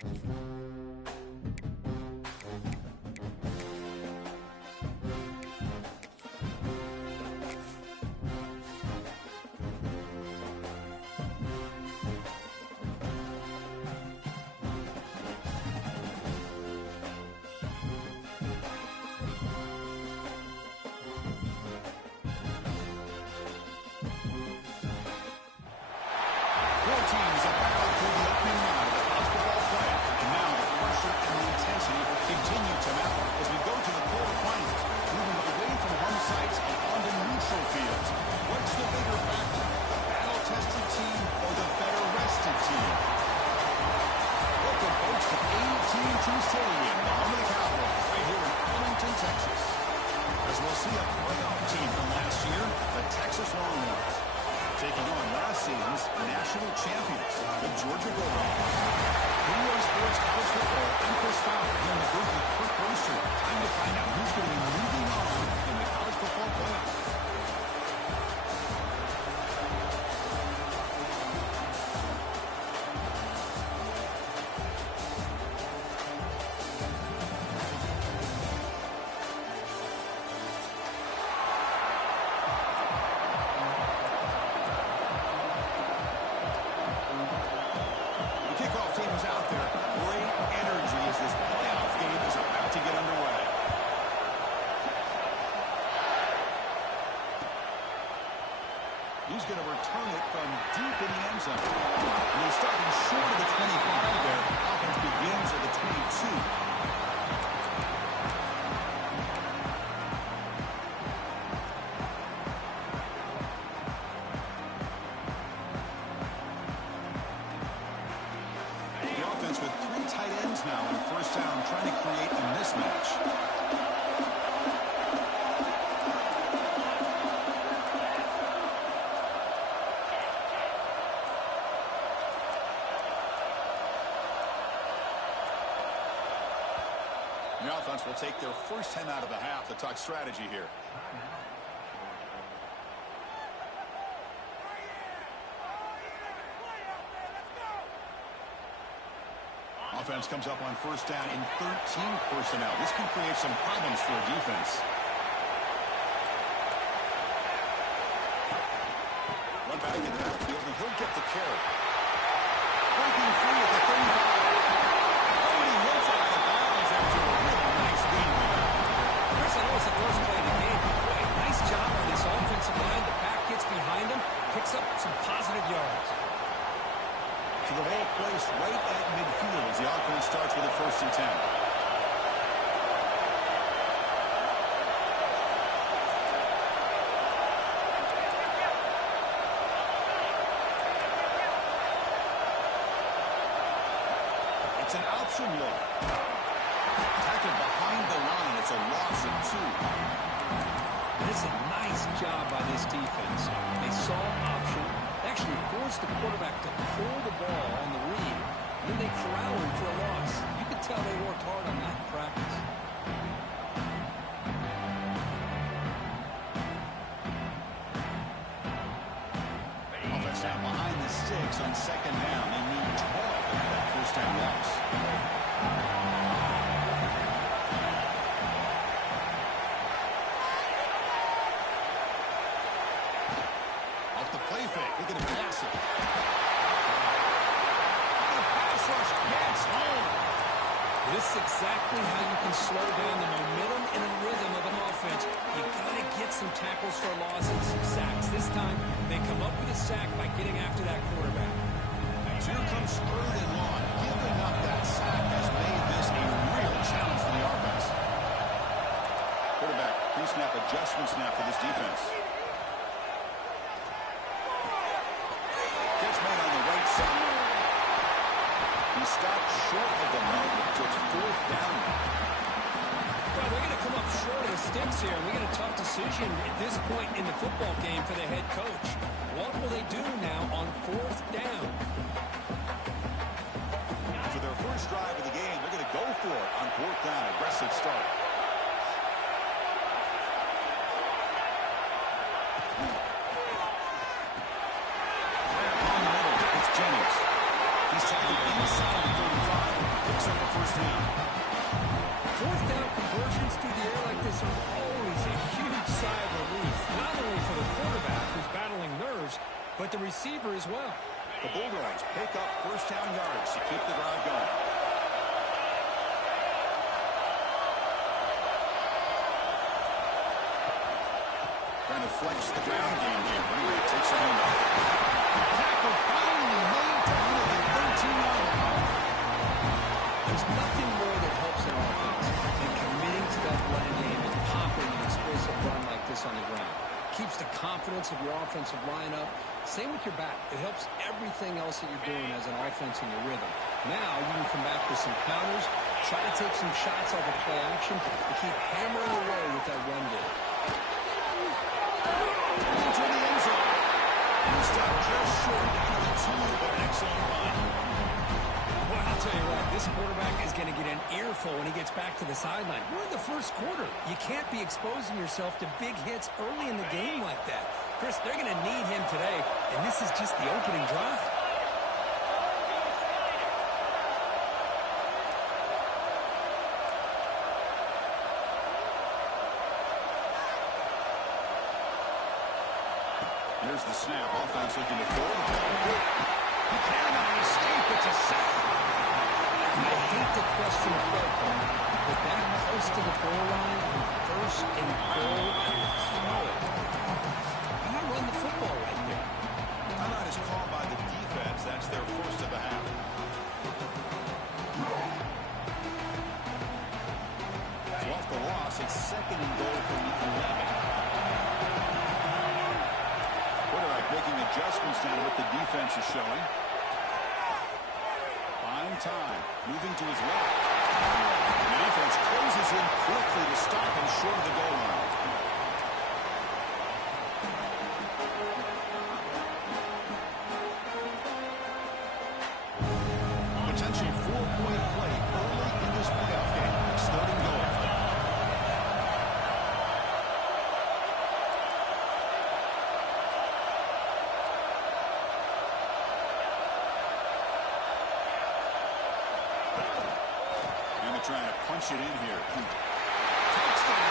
Teams are battled through the opening round of the college football playoff, and now the pressure and the intensity continue to mount as we go to the quarterfinals, moving away from home sites and onto neutral fields. What's the bigger factor, the battle-tested team or the better-rested team? Welcome, folks, to AT&T Stadium, the home of the Cowboys, right here in Arlington, Texas. As we'll see a playoff team from last year, the Texas Longhorns, taking on last season's national champions, the Georgia Bulldogs. Hero Sports College Football, I'm Chris Fowler here in the booth with Kirk Roster. Time to find out who's going to be moving on in the college football playoff. He's going to return it from deep in the end zone. And he's starting short of the 25 there. Offense begins at the 22. The offense with 3 tight ends now on first down, trying to create a mismatch. The offense will take their first 10 out of the half to talk strategy here. Offense comes up on first down in 13 personnel. This can create some problems for a defense. Run back in the backfield, and he'll get the carry. Breaking free at the 35. I know it's the first play of the game. Boy, nice job on this offensive line. The back gets behind him, picks up some positive yards. So the ball placed right at midfield as the offense starts with a 1st and 10. It's an option look. Tackled behind the line. It's a loss of 2. This is a nice job by this defense. They saw option, actually forced the quarterback to pull the ball on the read, and then they corral him for a loss. You can tell they worked hard on that in practice. Offense now behind the sticks on 2nd down. They need 12 after that first down loss. Play fake. Look at him pass it. The pass rush gets home. This is exactly how you can slow down the momentum and the rhythm of an offense. You got to get some tackles for loss and some sacks. This time, they come up with a sack by getting after that quarterback. So here comes 3rd and long. Giving up that sack has made this a real challenge for the offense. Quarterback pre-snap adjustments now for this defense. He stopped short of the mark, so it's 4th down. Well, they're going to come up short of the sticks here. We got a tough decision at this point in the football game for the head coach. What will they do now on 4th down? For their first drive of the game, they're going to go for it on 4th down. Aggressive start. On the middle, it's Jennings. He's tackled inside the 35. down. Fourth down conversions through the air like this are always a huge sigh of relief, not only for the quarterback who's battling nerves, but the receiver as well. The Bulldogs pick up first down yards to keep the drive going. Trying to flex the ground game here. Running takes a handoff. Tackle finally made to the 13-yard line. There's nothing more that helps an offense than committing to that run game and popping an explosive run like this on the ground. Keeps the confidence of your offensive line up. Same with your back. It helps everything else that you're doing as an offense in your rhythm. Now you can come back with some counters, try to take some shots off of play action, and keep hammering away with that run game. Into the end zone. And stopped just short down to the 2, but an excellent run. Well, I'll tell you what, this quarterback is going to get an earful when he gets back to the sideline. We're in the first quarter. You can't be exposing yourself to big hits early in the game like that. Chris, they're going to need him today, and this is just the opening drive. Here's the snap. Offense looking to throw the ball. He cannot escape. It's a sack. I hate to question the play call, but that close to the goal line, first and goal, and throw it. Why not run the football right there? Timeout is called by the defense. That's their first of the half. Off the loss, it's second and goal from the 11. Making adjustments down what the defense is showing. Buying time. Moving to his left. The defense closes in quickly to stop him short of the goal line. Potential 4-point play early in this playoff game. It's third and goal. Trying to punch it in here. Touchdown.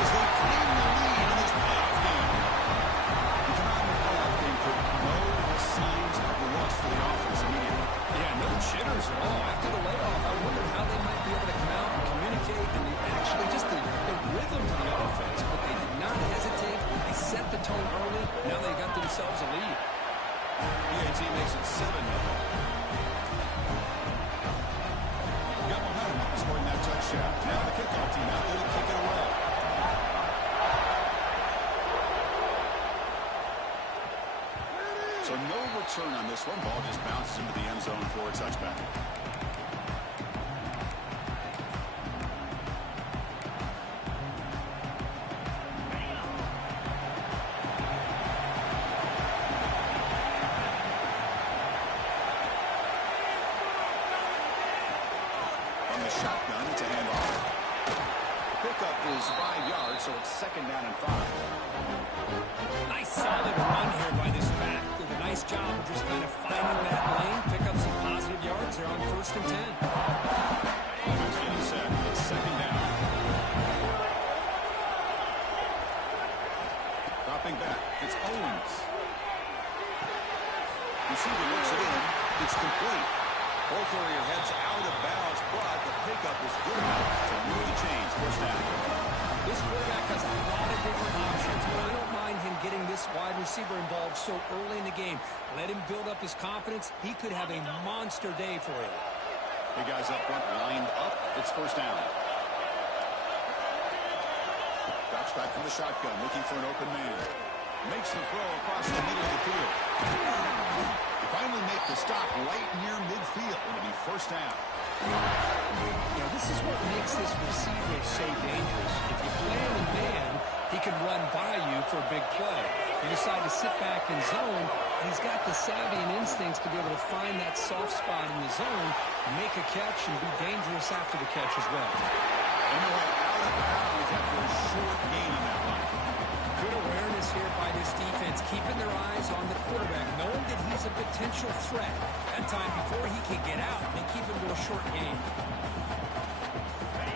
As they claim the lead in this playoff game. The Toronto playoff game could no signs of rust for the offense immediately. Yeah, no jitters at all. After the layoff, I wondered how they might be able to come out and communicate and actually just the rhythm to the offense. But they did not hesitate. They set the tone early. Now they got themselves a lead. PAT makes it 7-0. Scoring that touchdown. Now the kickoff team out there to kick it away. So no return on this one. Ball just bounces into the end zone for a touchback. Shotgun, it's a handoff. Pickup is 5 yards, so it's second down and 5. Nice solid run here by this back. Did a nice job of just kind of finding that lane, pick up some positive yards. They're on first and 10. Offense getting set. It's second down. Dropping back. It's Owens. Receiver looks it in. It's complete. Okorie heads out of bounds, but the pickup is good enough to move the chains. First down. This quarterback has a lot of different options, but I don't mind him getting this wide receiver involved so early in the game. Let him build up his confidence. He could have a monster day for him. The guys up front lined up. It's first down. Drops back from the shotgun, looking for an open man. Makes the throw across the middle of the field. Finally make the stop right near midfield. It'll be first down. Yeah, this is what makes this receiver so dangerous. If you play him in man, he can run by you for a big play. You decide to sit back in zone, and he's got the savvy and instincts to be able to find that soft spot in the zone, make a catch, and be dangerous after the catch as well. And you'll have out of bounds after a short gain on that line. Good awareness here by this defense, keeping their eyes on the quarterback, knowing that he's a potential threat. That time, before he can get out, they keep him to a short gain.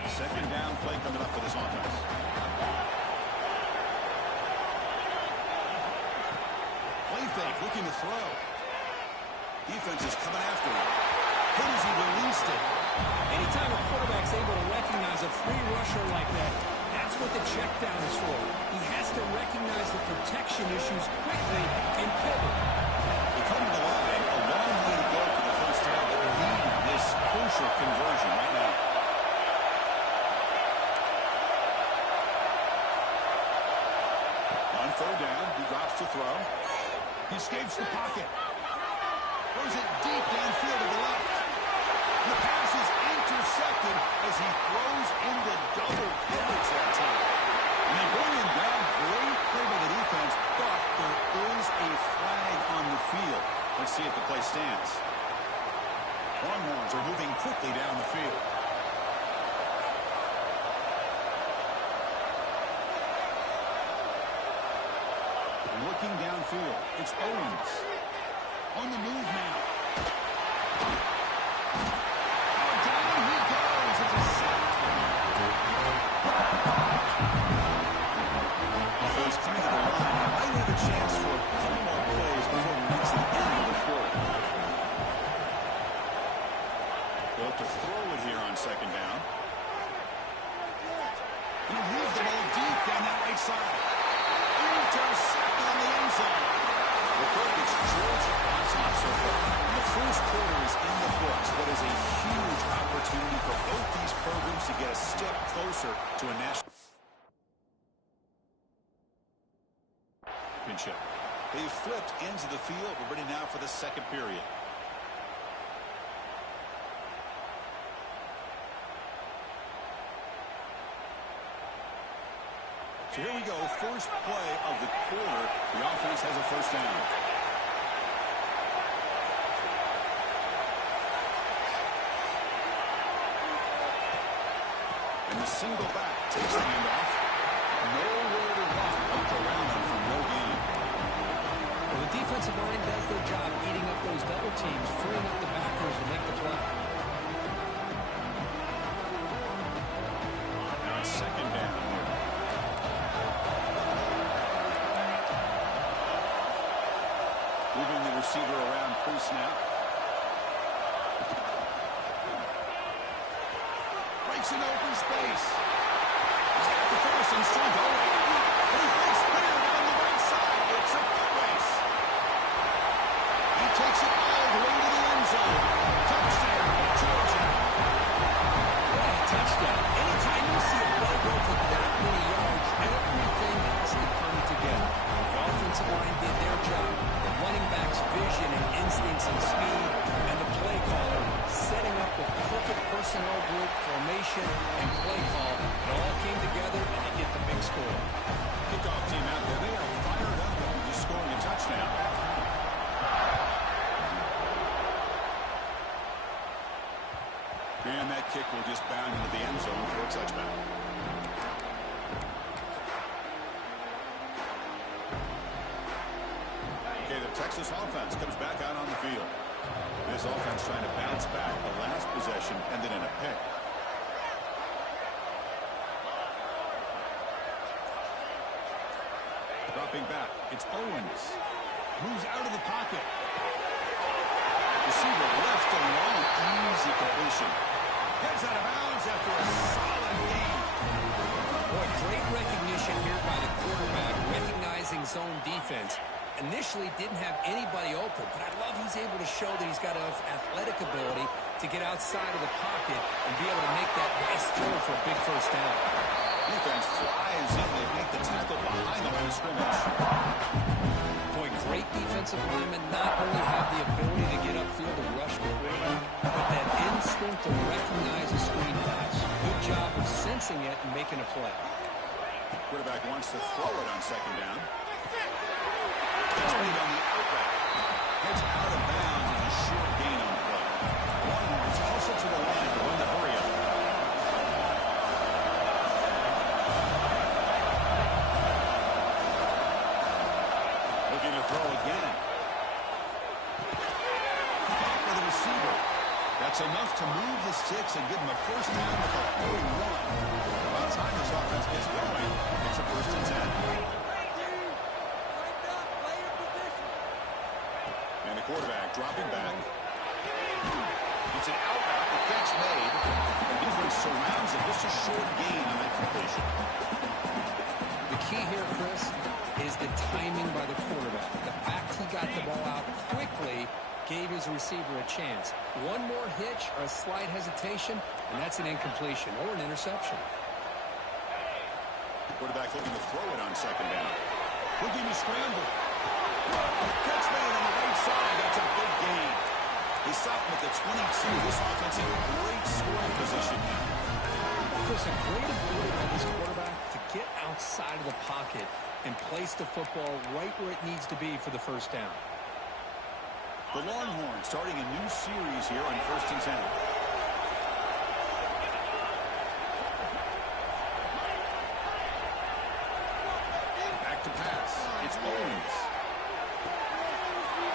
Second down play coming up for this offense. Play fake, looking to throw. Defense is coming after him. Hit as he released it. Anytime a quarterback's able to recognize a free rusher like that, that's what the check down is for. He has to recognize the protection issues quickly and pivot. They come to the line, a long way to go for the first down, but they need this crucial conversion right now. On third down, he drops to throw. He escapes the pocket. Throws it deep downfield to the left. The pass is intercepted as he throws into double coverage that time. And they bring him down. Great play by the defense, but there is a flag on the field. Let's see if the play stands. Longhorns are moving quickly down the field. Looking downfield, it's Owens. On the move now. Down he goes. It's a sack. Offense coming to the line. Might have a chance for a couple more plays before we reach the end of the quarter. They'll have to throw it here on second down. He moves the ball deep down that right side. Intercepted on the end zone. The court is Georgia on top so far. The first quarter is in the books. That is a huge opportunity for both these programs to get a step closer to a national championship. They've flipped ends of the field. We're ready now for the second period. So here we go, first play of the quarter. The offense has a first down. And the single back takes the handoff. Nowhere to run. Up around him for no gain. Well, the defensive line does their job eating up those double teams, freeing up the backers to make the play. Now it's second down here. Moving the receiver around pre-snap. Breaks into open space. He's got the first and still going. He breaks clear down the right side. It's a foot race. He takes it all the way to the end zone. Touchdown, Georgia. What a touchdown. Anytime you see a play go for that many yards, everything has to come together. The offensive line did their job. The running back's vision and instincts and speed, and the play caller setting up the perfect personnel group, formation, and play call. It all came together, and they get the big score. Kickoff team out there. They are fired up and just scoring a touchdown. And that kick will just bound into the end zone for a touchdown. Okay, the Texas offense comes back out on the field. This offense trying to bounce back. The last possession ended in a pick. Dropping back, it's Owens. Moves out of the pocket. Receiver left alone. Easy completion. Heads out of bounds after a solid game. Boy, great recognition here by the quarterback, recognizing zone defense. Initially didn't have anybody open, but I love he's able to show that he's got enough athletic ability to get outside of the pocket and be able to make that nice throw for a big first down. Defense flies in. They make the tackle behind the line of scrimmage. Boy, great defensive linemen not only have the ability to get upfield and rush the quarterback, but that instinct to recognize a screen pass. Good job of sensing it and making a play. Quarterback wants to throw it on second down. That's lead on the outback. Heads out of bounds and a short gain on the play. Longhorns also to the line to run the hurry up. It's enough to move the sticks and give them a first down at the 41. By the time this offense gets going, it's a first and 10. And the quarterback dropping back. It's an out route. The catch made. The defense surrounds it. Just a short gain on that completion. The key here, Chris, is the timing by the quarterback. The fact he got the ball out quickly gave his receiver a chance. One more hitch or a slight hesitation, and that's an incompletion or an interception. Quarterback looking to throw it on second down. Looking to scramble. Catch made on the right side. That's a big gain. They stop him at the 22. This offense in great scoring position now. Chris, a great ability by this quarterback to get outside of the pocket and place the football right where it needs to be for the first down. The Longhorns starting a new series here on first and 10. Back to pass. It's Owens.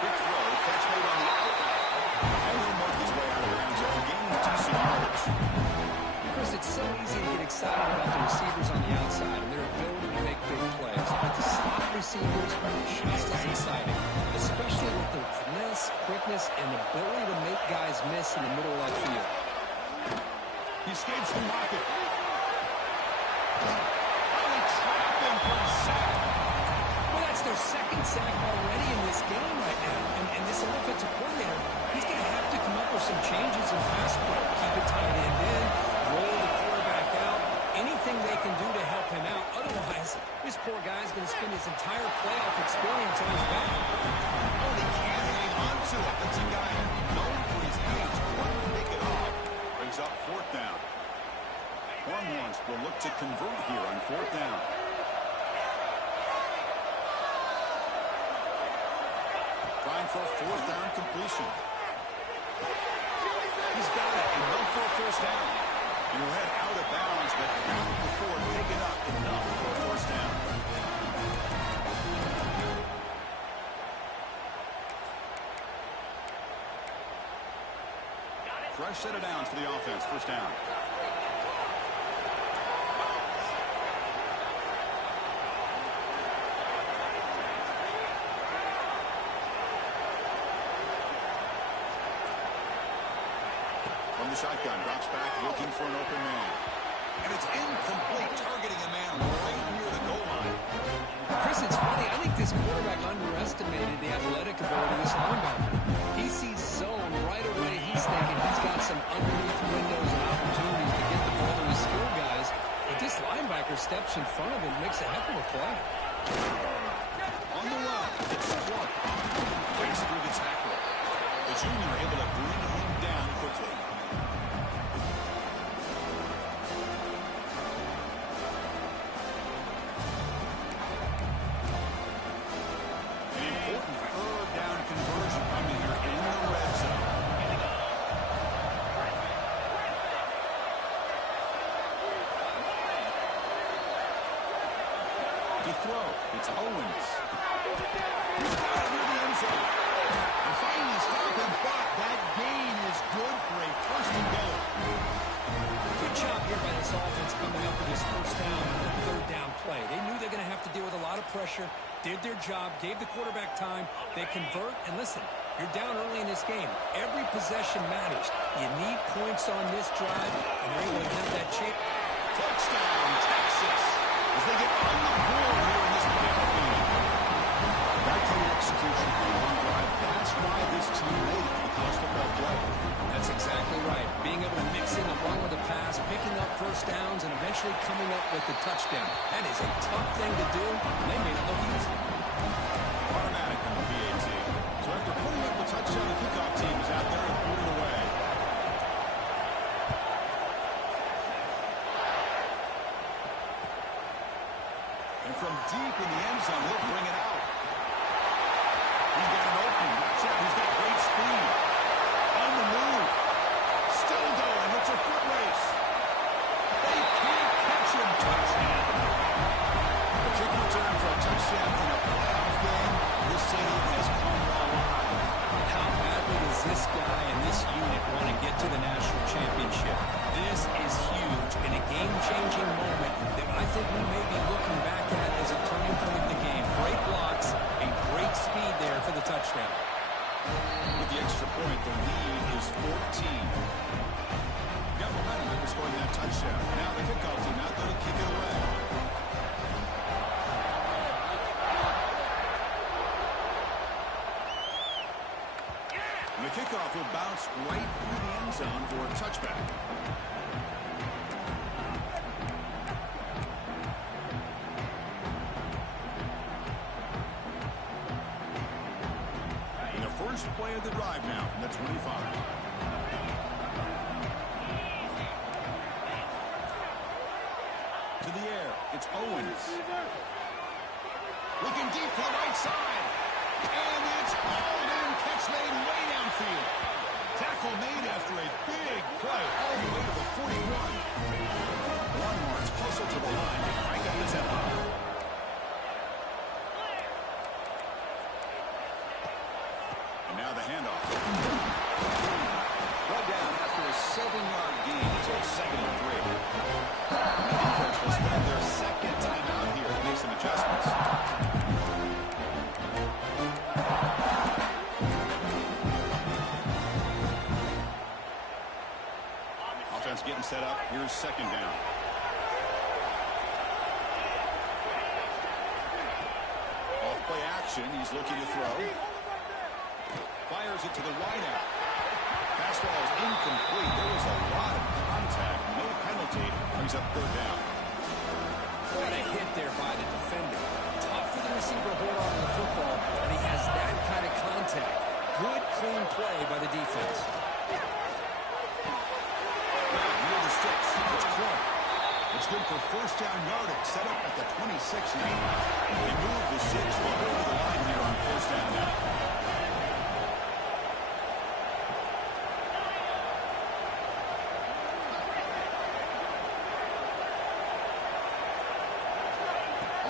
Quick throw. Catch made on the outlet. And he'll make his way out of bounds after gaining decent yardage. Chris, it's so easy to get excited about the receivers on the outside and their ability to make big plays. But the slot receivers are just as exciting, especially with their finesse, quickness, and ability to make guys miss in the middle of that field. He escapes the pocket. They trap him for a sack. Well, that's their second sack already in this game right now. And this offensive coordinator, he's going to have to come up with some changes in pass play. Keep it tight end in, roll the quarterback out, anything they can do to help him out. Otherwise, this poor guy's going to spend his entire playoff experience on his back. Oh, he can't hang on to it. That's a guy known for his age. Won't take it off. Brings up fourth down. Longhorns will look to convert here on fourth down. Trying for a fourth down completion. He's got it, and no for a first down. You'll head out of bounds, but now before picking up enough for a first down. Fresh set of downs for the offense. First down. From the shotgun, drops back, looking for an open man. And it's incomplete, targeting a man right near the goal line. Chris, it's funny. I think this quarterback underestimated the athletic ability of this linebacker. He sees zone right away. He's thinking he's got some underneath windows and opportunities to get the ball to his skill guys. But this linebacker steps in front of him and makes a heck of a play. On the run, it's Clark. Breaks through the tackle. The junior able to bring him down quickly. It's Owens. He's got it near the end zone. And finally stopping, but that gain is good for a first and goal. Good job here by this offense coming up with this first down and the third down play. They knew they're going to have to deal with a lot of pressure, did their job, gave the quarterback time. They convert, and listen, you're down early in this game. Every possession matters. You need points on this drive, and they're able to have that chance. Touchdown, Texas, as they get on the board here in this playoff game. That kind of execution on a long drive, that's why this team made it to the college football playoff. That's exactly right. Being able to mix in the run with the pass, picking up first downs, and eventually coming up with the touchdown. That is a tough thing to do, and they made it look easy. Automatic on the PAT. So after putting up the touchdown, the kickoff team is out there and put it away. And from deep in the end zone, he'll bring it out. He's got an open. Watch out. He's got great speed. On the move. Still going. It's a foot race. They can't catch him. Touchdown. The kick return for a touchdown and a pass right through the end zone for a touchback. And the first play of the drive now from the 25. To the air, it's Owens. Looking deep to the right side. And it's hauled in. Catch made way downfield. Tackle made after a big play all the way to the 41. Longhorns hustle to the line to crank up the tempo. And now the handoff. Brought down after a 7-yard gain. So it's 2nd and 3. The defense will spend their second timeout here to make some adjustments. Offense getting set up. Here's 2nd down. Off play action. He's looking to throw. Fires it to the wideout. Fastball is incomplete. There was a lot of contact. No penalty. Brings up 3rd down. What a hit there by the defender. Tough for the receiver to hold on to the football, and he has that kind of contact. Good, clean play by the defense. Near the sticks. It's Clark. It's good for 1st down yardage. Set up at the 26 now. They move the 6 over the line here on 1st down now.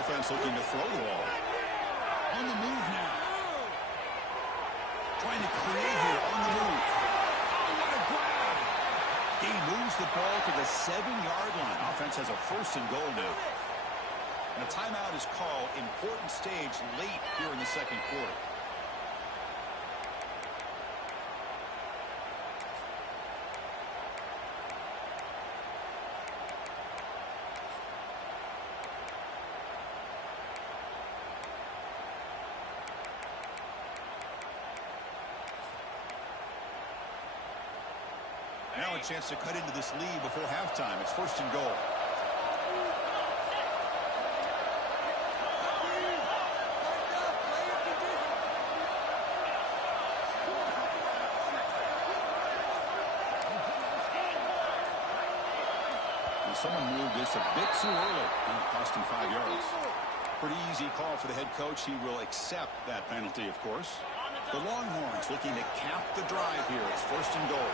Offense looking to throw the ball. On the move now. Trying to create here on the move. Oh, what a grab! He moves the ball to the 7-yard line. Offense has a 1st and goal now. And a timeout is called. Important stage late here in the 2nd quarter. Now a chance to cut into this lead before halftime. It's 1st and goal. And someone moved this a bit too early. And it cost him 5 yards. Pretty easy call for the head coach. He will accept that penalty, of course. The Longhorns looking to cap the drive here. It's 1st and goal.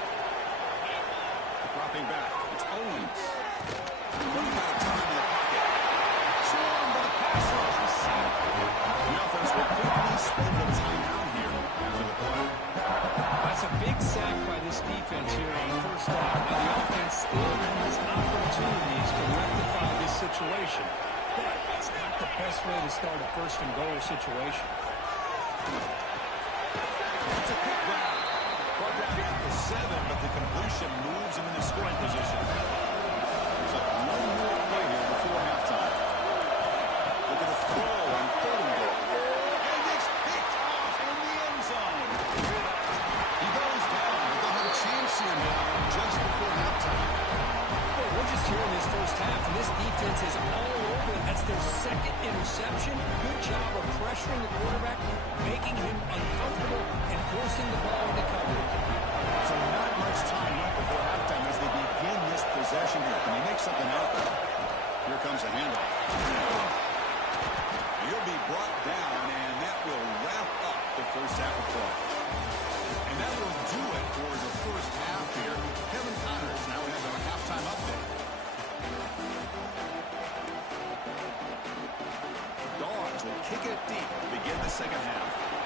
Dropping back. It's Owens. Running out of time in the pocket. Swarmed by the pass rush. The offense will quickly spend the timeout here after the play. That's a big sack by this defense here on 1st down. Now the offense still has opportunities to rectify this situation, but it's not the best way to start a 1st and goal situation. It's a quick grab. Brought down at the 7, but the completion moves him into scoring position. There's one more play here before halftime. Look at a throw on 3rd and goal. And it's picked off in the end zone. He goes down, but they'll have a chance here now just before halftime. Well, we're just here in this 1st half, and this defense is all over it. That's their 2nd interception. Good job of pressuring the quarterback, making him uncomfortable, and forcing the ball into coverage. So not much time left before halftime as they begin this possession here. Can they make something out there? Here comes a handoff. He'll be brought down, and that will wrap up the 1st half of play. And that will do it for the 1st half here. Kevin Connors now we have our halftime update. Dogs will kick it deep to begin the 2nd half.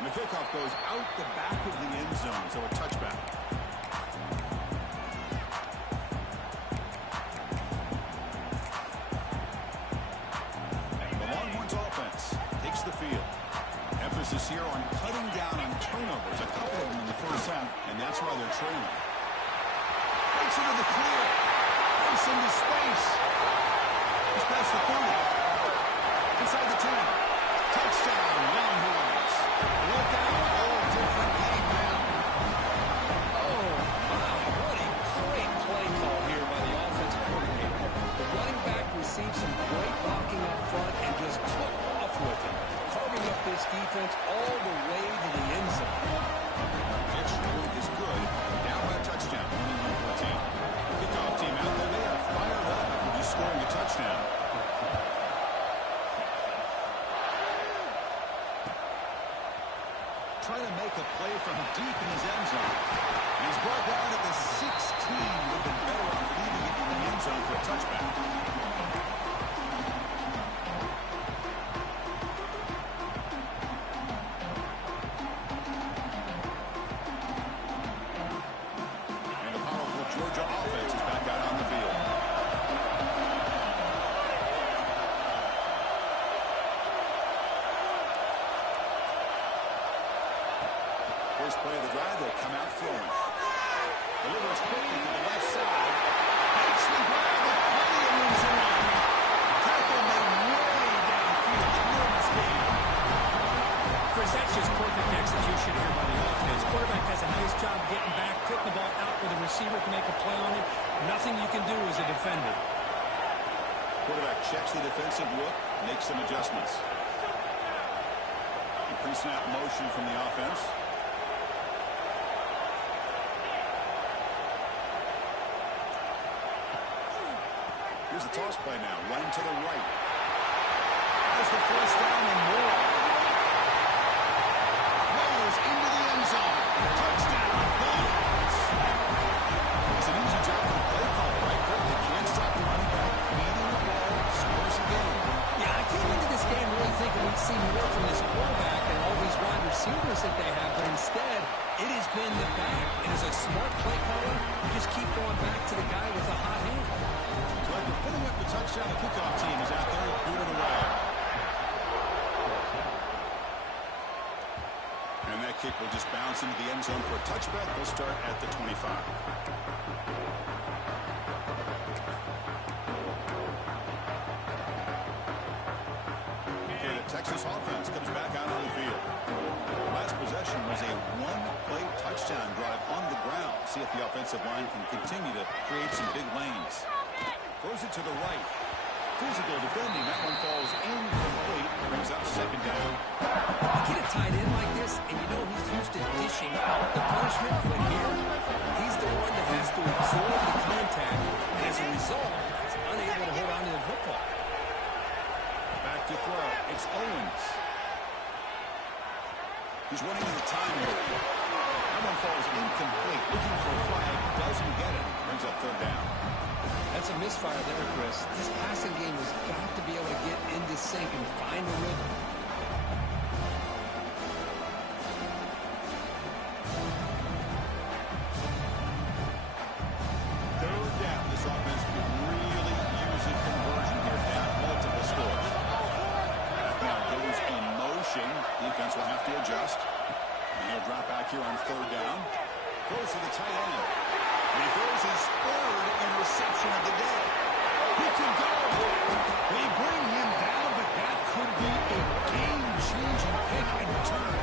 And the kickoff goes out the back of the end zone, so a touchback. The Longhorns offense takes the field. Emphasis here on cutting down on turnovers, a couple of them in the 1st half, and that's why they're trailing. Breaks into the clear. Breaks into space. He's past the 30. Inside the 10. Touchdown, Longhorns. Look out. Whole different game now. Oh, my. What a great play call here by the offensive coordinator. The running back received some great blocking up front and just took off with it, carving up this defense all the way to the end zone. Extra point is good. Down by a touchdown, 21-14. Kickoff team out there. They are fired up after just scoring a touchdown. Trying to make a play from deep in his end zone. And he's brought down at the 16. Would have been better off leaving it in the end zone for a touchback. And the powerful Georgia offense is back out on the field. First play of the drive, they'll come out throwing. Delivers quickly to the left side. Makes the grab, the play moves around. Tackle made way downfield. Enormous gain. Chris, that's just perfect execution here by the offense. Quarterback does a nice job getting back, putting the ball out where the receiver can make a play on it. Nothing you can do as a defender. Quarterback checks the defensive look, makes some adjustments. Pre-snap motion from the offense. Here's the toss play now. Run to the right. Has the first down and more. Rolls into the end zone. Touchdown, Longhorns. It's an easy job for the play call, right? They can't stop the running back. Feeding the ball. Scores again. Yeah, I came into this game really thinking we'd see more from this quarterback and all these wide receivers that they have, but instead, it has been the back. And as a smart play caller, you just keep going back to the guy with the hot hand. So after putting up the touchdown, the kickoff team is out there booted away. And that kick will just bounce into the end zone for a touchback. They'll start at the 25. Okay, the Texas offense comes back out on the field. Last possession was a one-play touchdown drive on the ground. See if the offensive line can continue to create some big lanes. Throws it to the right. Physical defending. That one falls incomplete. Brings up second down. You get a tight end like this, and you know he's used to dishing out the punishment, but here, he's the one that has to absorb the contact, and as a result, he's unable to hold on to the football. Back to throw. It's Owens. He's running in the time here. That one falls incomplete. Looking for a flag. Doesn't get it. Brings up third down. That's a misfire there, Chris. This passing game has got to be able to get into sync and find a rhythm. Third down. This offense could really use a conversion here. Down multiple scores. Now goes in motion. Defense will have to adjust. And he'll drop back here on third down. Goes to the tight end. And he throws his third interception of the day. He can go. They bring him down, but that could be a game-changing pick and return.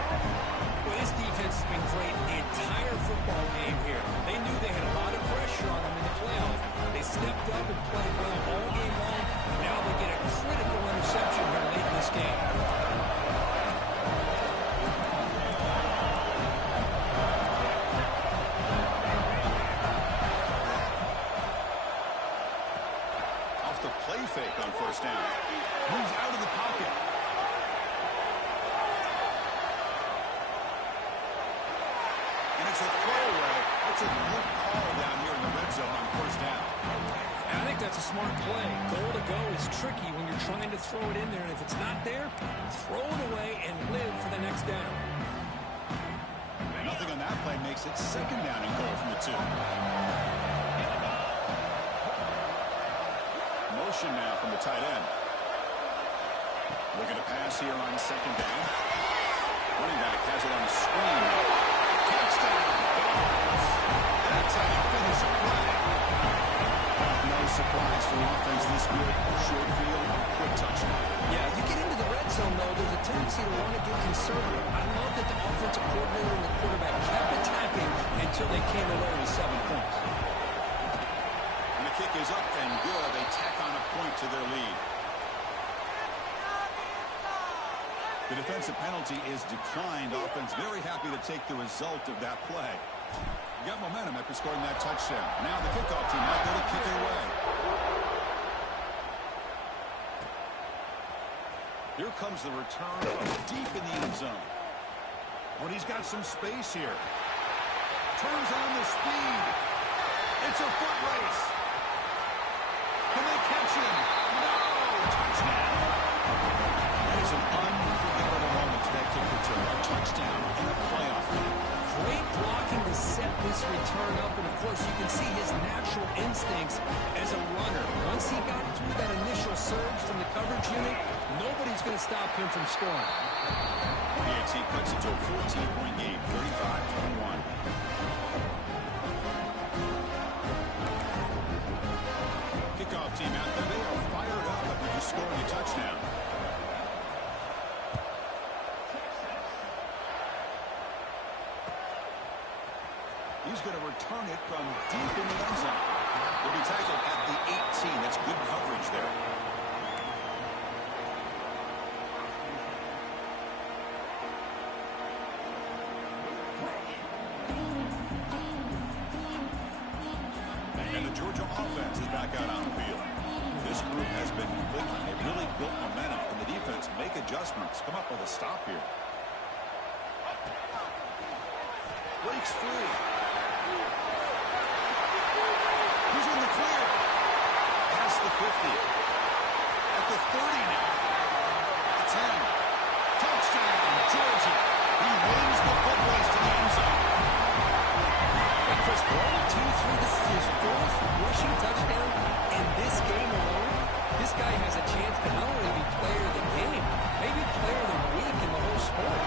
Well, this defense has been great the entire football game here. They knew they had a lot of pressure on them in the playoff. They stepped up and played well all game long. Now they get a critical interception here late in this game. The play fake on first down. Moves out of the pocket. And it's a throwaway. That's a good call down here in the red zone on first down. And I think that's a smart play. Goal to go is tricky when you're trying to throw it in there. And if it's not there, throw it away and live for the next down. Nothing on that play makes it second down and goal from the 2. Motion now from the tight end. Looking to pass here on second down. Running back has it on the screen. Touchdown. That's how you finish a play. No surprise for offense this good. Short field, quick touchdown. Yeah, you get into tendency to want to get conservative. I love that the offensive coordinator and the quarterback kept attacking until they came away with 7 points. And the kick is up and good. They tack on a point to their lead. The defensive penalty is declined. Offense very happy to take the result of that play. Got momentum after scoring that touchdown. Now the kickoff team might go to kick it away. Here comes the return from deep in the end zone. But he's got some space here. Turns on the speed. It's a foot race. Can they catch him? No! Touchdown! That is an unforgettable moment to that kick return. A touchdown in a playoff game. Great blocking to set this return up, and of course you can see his natural instincts as a runner. Once he got through that initial surge from the coverage unit, nobody's going to stop him from scoring. PNC cuts it to a 14-point game, 35-21. Kickoff team out there, they are fired up after just scoring a touchdown. He's going to return it from deep in the end zone. He'll be tackled at the 18. That's good coverage there. And the Georgia offense is back out on the field. This group has been clicking. They've really built momentum, and the defense make adjustments. Come up with a stop here. Breaks free. He's in the clear. Past the 50. At the 30 now. The 10. Touchdown, Georgia. He wins the foot race to the end zone. And Chris, Paul, 2-3, this is his fourth rushing touchdown in this game alone. This guy has a chance to not only be player of the game, maybe player of the week in the whole sport.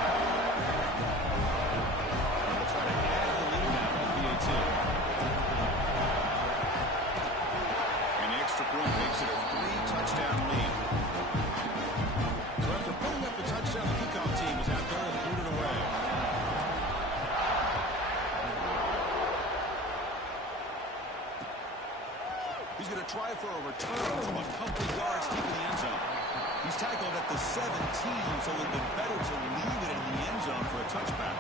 They'll try to add the lead now with PAT. And the extra point makes it a 3-touchdown lead. So after putting up the touchdown, the kickoff team is out there and put it away. He's going to try for a return from a couple yards deep in the end zone. He's tackled at the 17, so it would have been better to leave it in the end zone for a touchback.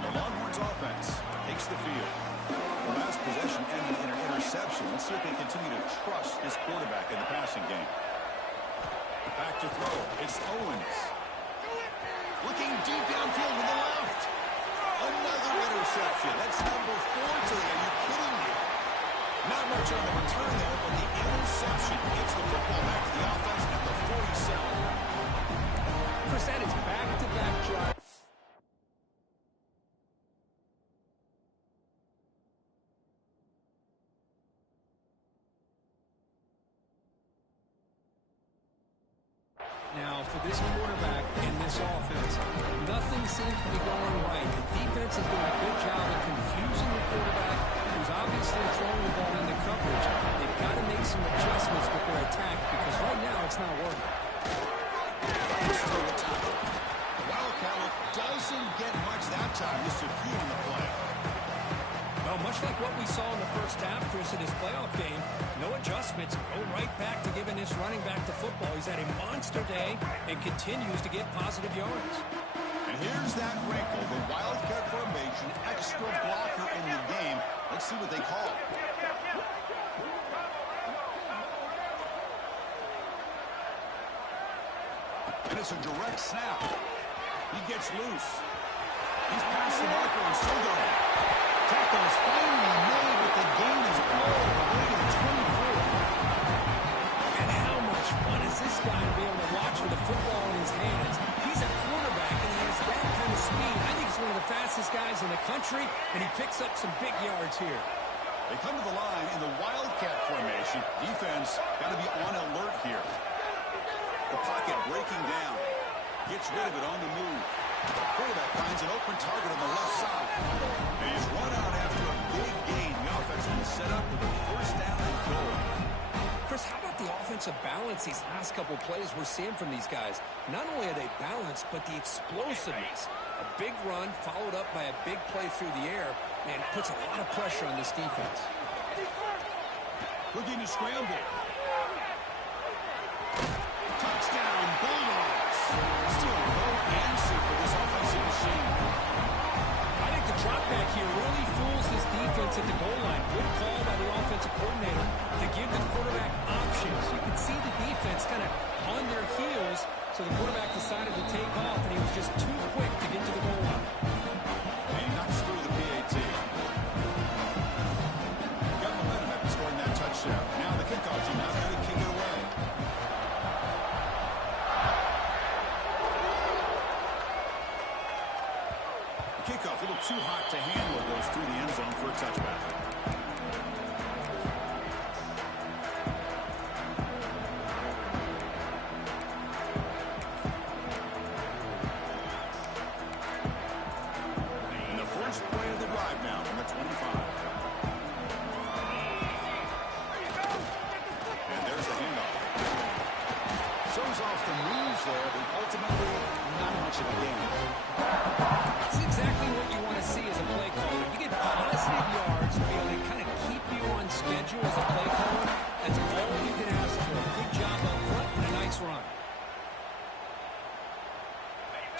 The Longhorns offense takes the field. The last possession ended in an interception. Let's see if they continue to trust this quarterback in the passing game. Back to throw. It's Owens. Looking deep downfield to the left. Another interception. That's number 4 today. Are you kidding me? Not much on the return there, but the interception gets the football back to the offense at the 47. Chris, that is back-to-back drive. Now, for this quarterback in this offense, nothing seems to be going right. The defense is doing a good job of confusing the quarterback, who's obviously throwing the ball into coverage. They've got to make some adjustments with their attack, because right now it's not working. The Wildcat doesn't get much that time. Just a few on the play. Well, much like what we saw in the first half, Chris, in this playoff game, no adjustments. Go right back to giving this running back the football. He's had a monster day and continues to get positive yards. And here's that wrinkle, the Wildcat formation, extra blocker in the game. Let's see what they call. And it's a direct snap. He gets loose. He's past the marker and still going. Tackle is finally made, but the game is all the way to the 24. And how much fun is this guy to be able to watch with the football in his hands? He's a quarterback, and he has that kind of speed. I think he's one of the fastest guys in the country, and he picks up some big yards here. They come to the line in the Wildcat formation. Defense got to be on alert here. The pocket breaking down. Gets rid of it on the move. Quarterback finds an open target on the left side. And he's run out after a big gain. The offense will set up with a first down and goal. Chris, how about the offensive balance these last couple plays we're seeing from these guys? Not only are they balanced, but the explosiveness. A big run followed up by a big play through the air, and puts a lot of pressure on this defense. Looking to scramble. Touchdown, Bulldogs. Still no answer for this offensive machine. I think the drop back here really fools this defense at the goal line. Good call by the offensive coordinator to give the quarterback options. You can see the defense kind of on their heels, so the quarterback decided to take off, and he was just too quick to get to the goal line. And he knocks through the PAT. Got momentum after scoring that touchdown. Now the kickoff team out there to kick it away. The kickoff a little too hot to handle. Goes through the end zone for a touchback. That's exactly what you want to see as a play caller. You get positive yards to be able to kind of keep you on schedule as a play caller. That's all you can ask for. Good job up front and a nice run.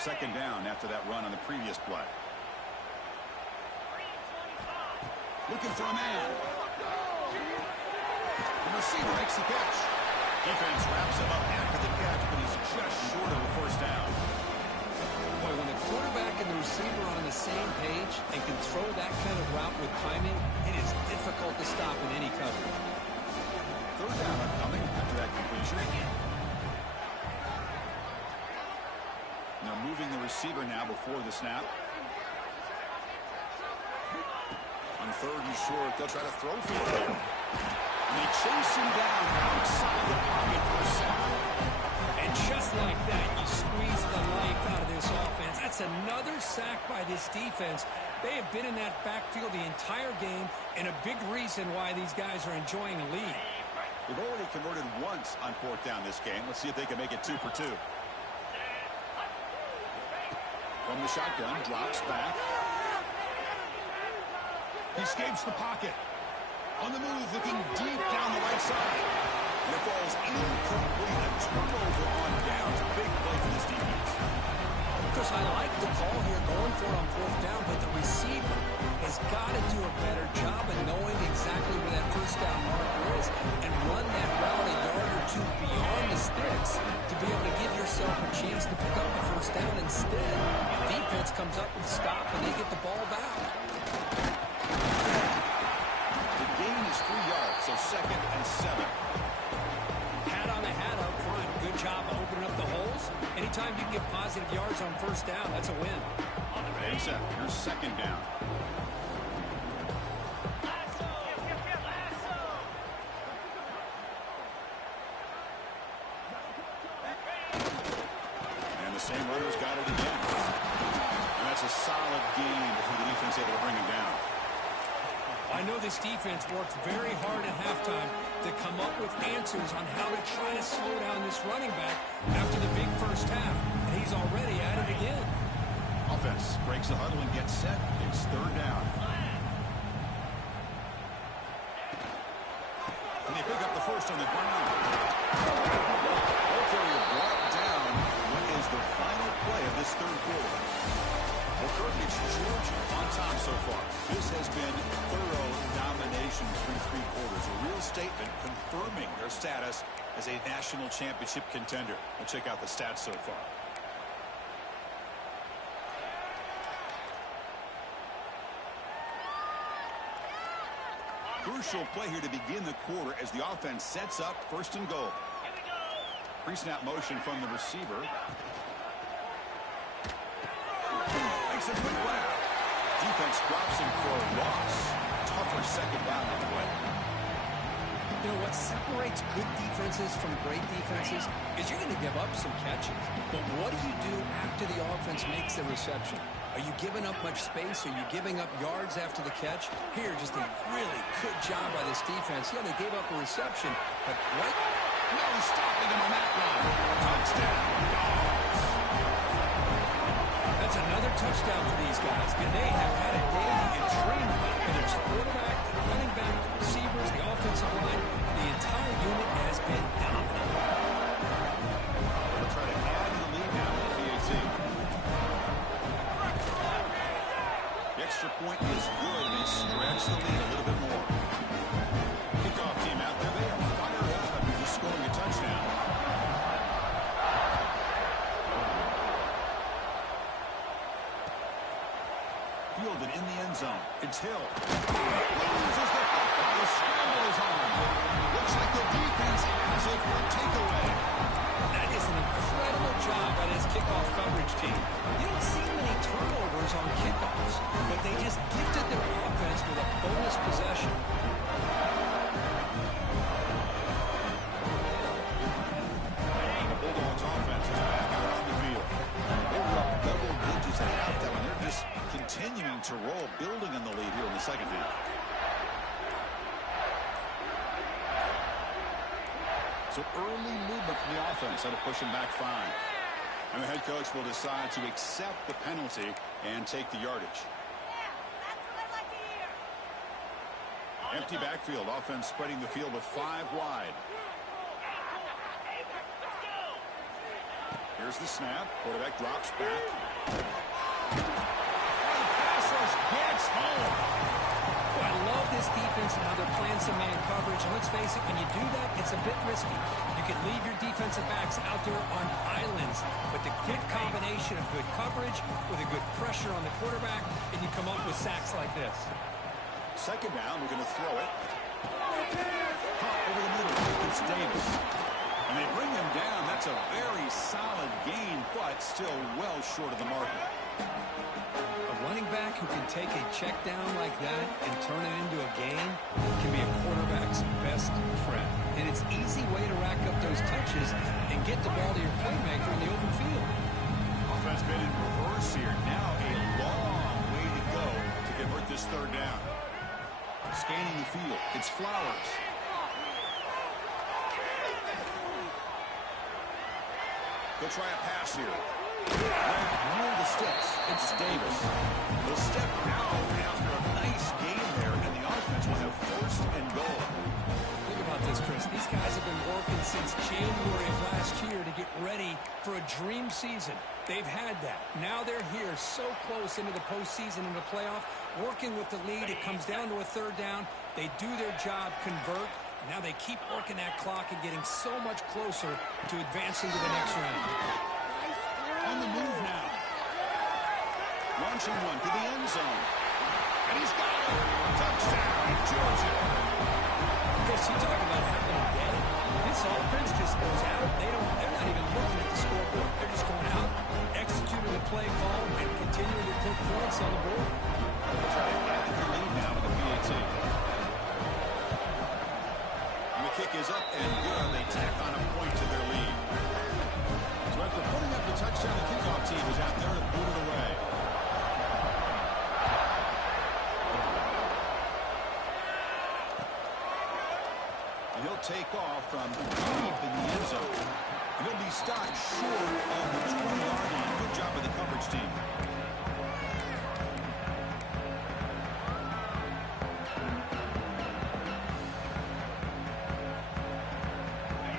Second down after that run on the previous play. Looking for a man. The receiver makes the catch. Defense wraps him up after the catch, but he's just short of a first down. Boy, when the quarterback and the receiver are on the same page and can throw that kind of route with timing, it is difficult to stop in any coverage. Third down upcoming after that completion. Now moving the receiver now before the snap. On third and short, they'll try to throw for it here. And they chase him down outside the pocket for a sack. And just like that, you squeeze the life out of this offense. That's another sack by this defense. They have been in that backfield the entire game, and a big reason why these guys are enjoying a lead. They've already converted once on fourth down this game. Let's see if they can make it 2 for 2. From the shotgun, drops back. He escapes the pocket. On the move, looking deep down the right side. And it falls incomplete. A turnover on downs. A big play for this defense. Chris, I like the call here going for it on fourth down, but the receiver has got to do a better job of knowing exactly where that first down marker is and run that route a yard or two beyond the sticks to be able to give yourself a chance to pick up the first down. Instead, the defense comes up with a stop and they get the ball back. The gain is 3 yards, so 2nd and 7. Hat on the hat up front. Good job of opening up the holes. Anytime you get positive yards on first down, that's a win. And set. Here's 2nd down. And the same runner's got it again. And that's a solid gain before the defense able to bring him down. I know this defense worked very hard at halftime to come up with answers on how to try to slow down this running back after the big first half. And he's already at it again. Offense breaks the huddle and gets set. It's 3rd down. And they pick up the first on the ground. Okay, brought down. What is the final play of this 3rd quarter? Well, Kirk, it's Georgia on top so far. This has been thorough domination through 3 quarters. A real statement confirming their status as a national championship contender. We'll check out the stats so far. Crucial play here to begin the quarter as the offense sets up 1st and goal. Pre-snap motion from the receiver. Makes a quick grab. Defense drops him for a loss. Tougher 2nd down on the way. You know, what separates good defenses from great defenses is you're going to give up some catches. But what do you do after the offense makes the reception? Are you giving up much space? Are you giving up yards after the catch? Here, just a really good job by this defense. Yeah, they gave up a reception, but right... No stopping him on that run. Touchdown, Dogs. That's another touchdown for these guys. And they have had a day that you dream about. Whether it's the quarterback, the running back, the receivers, the offensive line, the entire unit has been dominant. They'll try to add to the lead now with the PAT. The extra point is good, and they stretch the lead a little bit more. Kickoff team out there. They are fired up after just scoring a touchdown. Fielded in the end zone. It's Hill. Loses the football. The scramble is on. Looks like the defense has it for a takeaway. That is an incredible job by this kickoff coverage team. You don't see many turnovers on kickoffs, but they just gifted their offense with a bonus possession. The Bulldogs offense is back out on the field. They were up double digits at halftime, and they're just continuing to roll, building on the lead here in the second half. So early movement from the offense had to push him back 5. And the head coach will decide to accept the penalty and take the yardage. Empty backfield. Offense spreading the field with 5 wide. Here's the snap. Quarterback drops back. Pass rush gets home. I love this defense and how they're playing some man coverage. And let's face it, when you do that, it's a bit risky. You can leave your defensive backs out there on islands. But the good combination of good coverage with a good pressure on the quarterback, and you come up with sacks like this. Second down, we're going to throw it. Caught over the middle. It's Davis. And they bring him down. That's a very solid gain, but still well short of the marker. A running back who can take a check down like that and turn it into a gain can be a quarterback's best friend. And it's an easy way to rack up those touches and get the ball to your playmaker in the open field. Offense been in reverse here. Now a long way to go to convert this third down. Scanning the field. It's Flowers. They'll try a pass here. Right near the sticks. It's Davis. They'll step out after a nice gain there, and the offense will have first and goal. Think about this, Chris. These guys have been working since January of last year to get ready for a dream season. They've had that. Now they're here so close into the postseason and the playoff, working with the lead. It comes down to a third down. They do their job, convert. Now they keep working that clock and getting so much closer to advancing to the next round. On the move now. Launching one to the end zone. And he's got it. Touchdown, Georgia. Chris, you talk about having a day. This offense just goes out. They're not even looking at the scoreboard. They're just going out, executing the play call, and continuing to put points on the board. They'll try to add the lead now with the PAT. And the kick is up and good. They tack on a point to their lead. So after putting up the touchdown, the kickoff team is out there to boot it away. And he'll take off from deep in the end zone. And he'll be stopped short of the 20-yard line. Good job by the coverage team.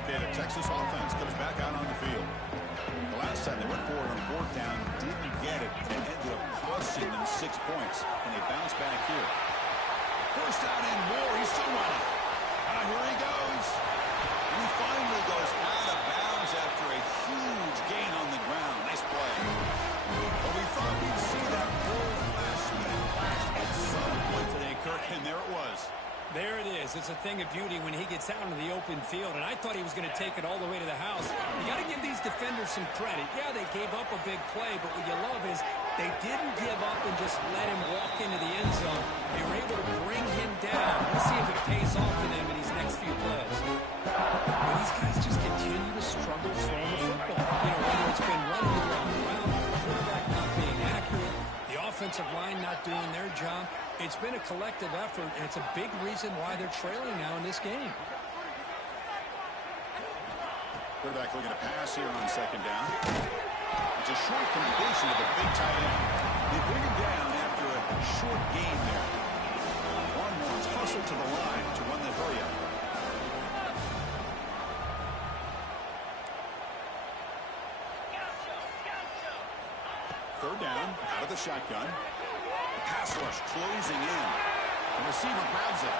The Texas offense comes back out on the field. The last time they went forward on fourth down, didn't get it, and it ended up costing them 6 points, and they bounce back here. First down and more, he's still running. Here he goes. And he finally goes out of bounds after a huge gain on the ground. Nice play. But we thought we'd see that full last-minute flash at some point today, Kirk, and there it was. There it is. It's a thing of beauty when he gets out into the open field, and I thought he was going to take it all the way to the house. You got to give these defenders some credit. Yeah, they gave up a big play, but what you love is they didn't give up and just let him walk into the end zone. They were able to bring him down. Let's see if it pays off for them in these next few plays. But these guys just continue to struggle throwing the football. You know, whether it's been running the wrong route, the quarterback not being accurate, the a collective effort, and it's a big reason why they're trailing now in this game. Quarterback looking to pass here on second down. It's a short completion of a big tight end. They bring him down after a short gain there. Longhorns hustle to the line to run the hurry up. Third down, out of the shotgun. The pass rush closing in. The receiver grabs it.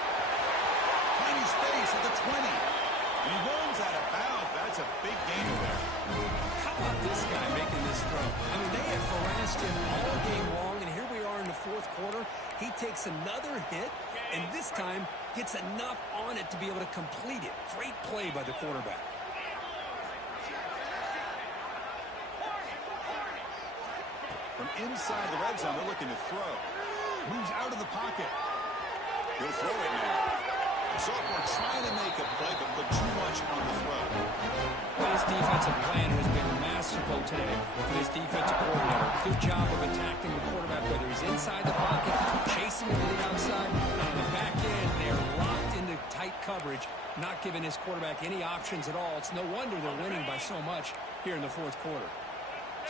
Tiny space at the 20. And he runs out of bounds. That's a big gain there. How about this guy making this throw? I mean, they have harassed him all game long, and here we are in the fourth quarter. He takes another hit, and this time gets enough on it to be able to complete it. Great play by the quarterback. From inside the red zone, they're looking to throw. Moves out of the pocket. He'll throw it now. Sophomore trying to make a play, but put too much on the throw. Well, this defensive plan has been masterful today for this defensive coordinator. Good job of attacking the quarterback, whether he's inside the pocket, chasing him to the outside. On the back end, they're locked into tight coverage, not giving his quarterback any options at all. It's no wonder they're winning by so much here in the fourth quarter.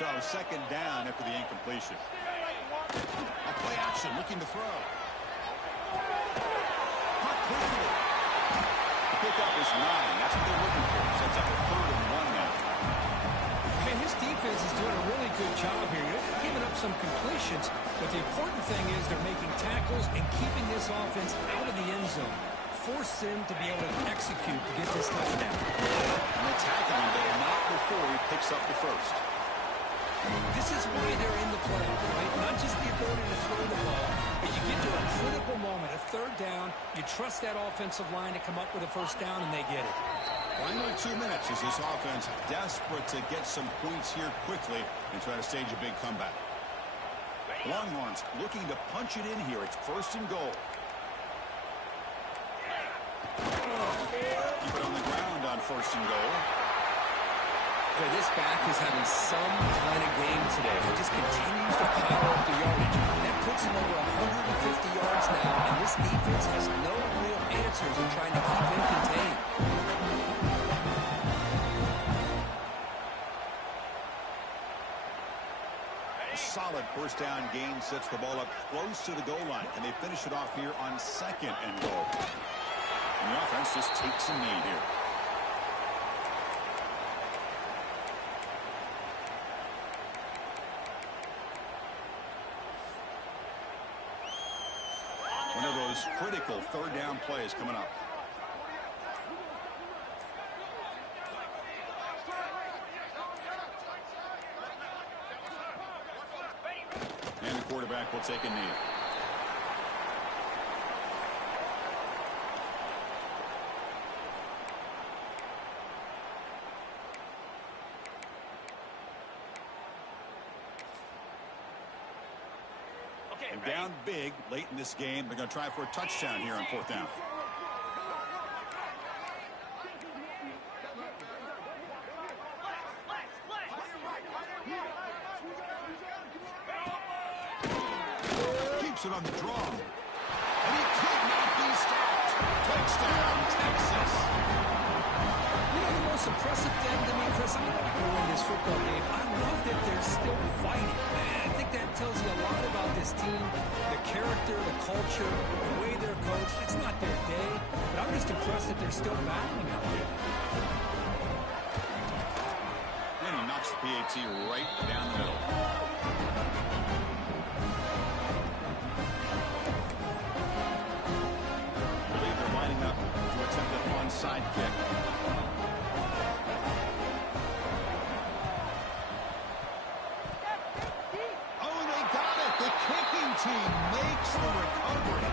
So second down after the incompletion. A play action looking to throw. Caught quickly. The pickup is 9. That's what they're looking for. Sets up a 3rd and 1 now. Okay, his defense is doing a really good job here. They're giving up some completions, but the important thing is they're making tackles and keeping this offense out of the end zone. Force him to be able to execute to get this touchdown. And they're tackling him, but not before he picks up the first. This is why they're in the play, right? Not just the ability to throw the ball, but you get to a critical moment, a third down, you trust that offensive line to come up with a first down, and they get it. Final 2 minutes as this offense desperate to get some points here quickly and try to stage a big comeback. Longhorns looking to punch it in here. It's 1st and goal. Keep it on the ground on 1st and goal. Okay, this back is having some kind of game today. He just continues to pile up the yardage. That puts him over 150 yards now, and this defense has no real answers in trying to keep him contained. A solid first down gain sets the ball up close to the goal line, and they finish it off here on 2nd and goal. And the offense just takes a knee here. One of those critical third down plays coming up. And the quarterback will take a knee. And down big late in this game. They're going to try for a touchdown here on 4th down. Keeps it on the draw. And he could not be stopped. Touchdown, Texas. You know, the most impressive thing to me, Chris, I know we can win this football game. I love that they're still fighting. I think that tells you a lot about this team, the character, the culture, the way they're coached. It's not their day, but I'm just impressed that they're still battling out there. And he knocks the PAT right down the middle. I believe they're lining up to attempt an onside kick. Team makes the recovery.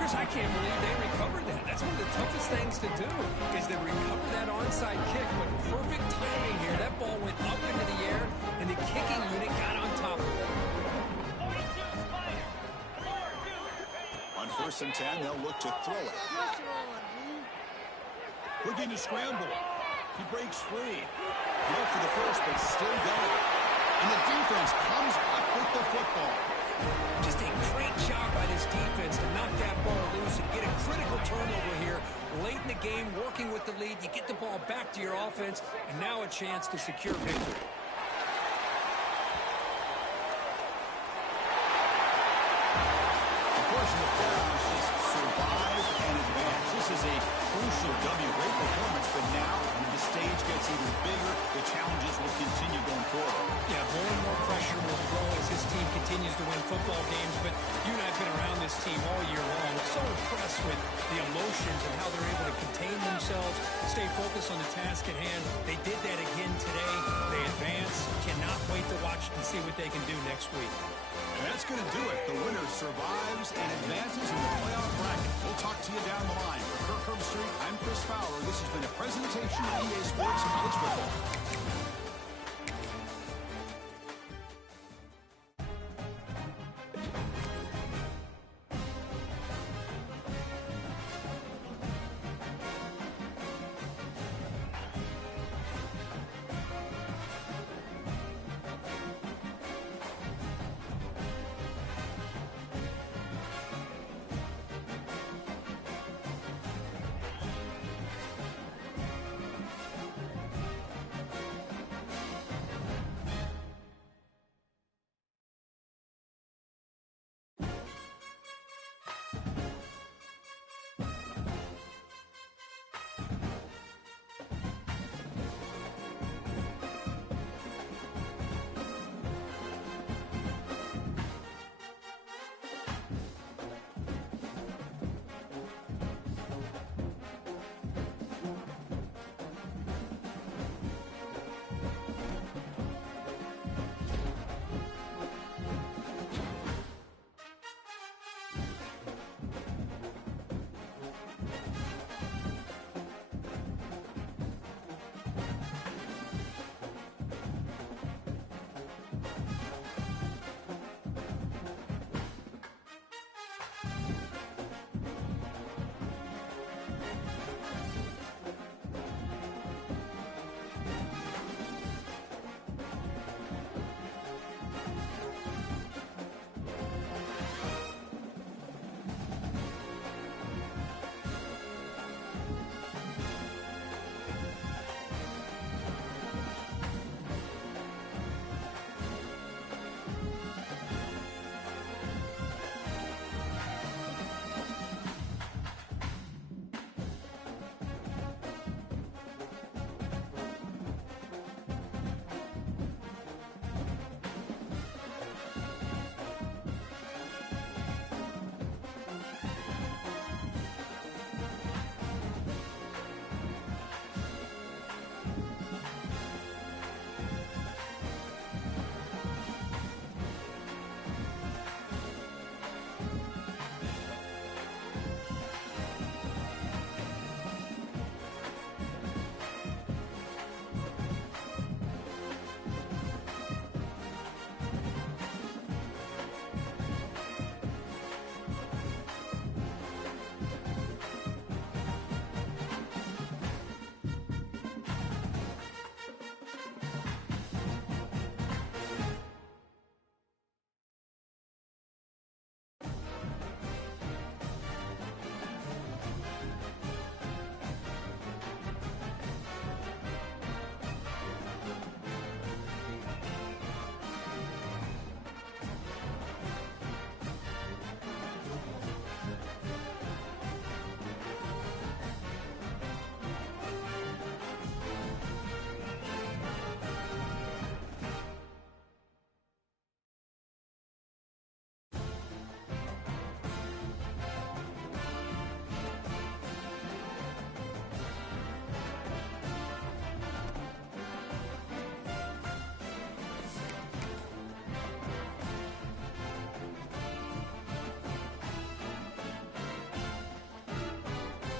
Chris, I can't believe they recovered that. That's one of the toughest things to do, is to recover that onside kick. But perfect timing here. That ball went up into the air, and the kicking unit got on top of it. On 1st and 10, they'll look to throw it. Looking to scramble. He breaks free. Look for the first, but still going. And the defense comes up with the football. Just a great job by this defense to knock that ball loose and get a critical turnover here late in the game, working with the lead. You get the ball back to your offense, and now a chance to secure victory. Of course, the players just survive and advance. This is a crucial W. Great performance, but now when the stage gets even bigger, the challenges will continue going forward. Yeah, more and more pressure will grow as this team continues to win football games, but you and I have been around this team all year long. I'm so impressed with the emotions and how they're able to contain themselves, stay focused on the task at hand. They did that again today. They advance. Cannot wait to watch and see what they can do next week. And that's going to do it. The winner survives and advances in the playoff bracket. We'll talk to you down the line. For Kirk Herbstreit, I'm Chris Fowler. This has been a presentation of EA Sports College Football.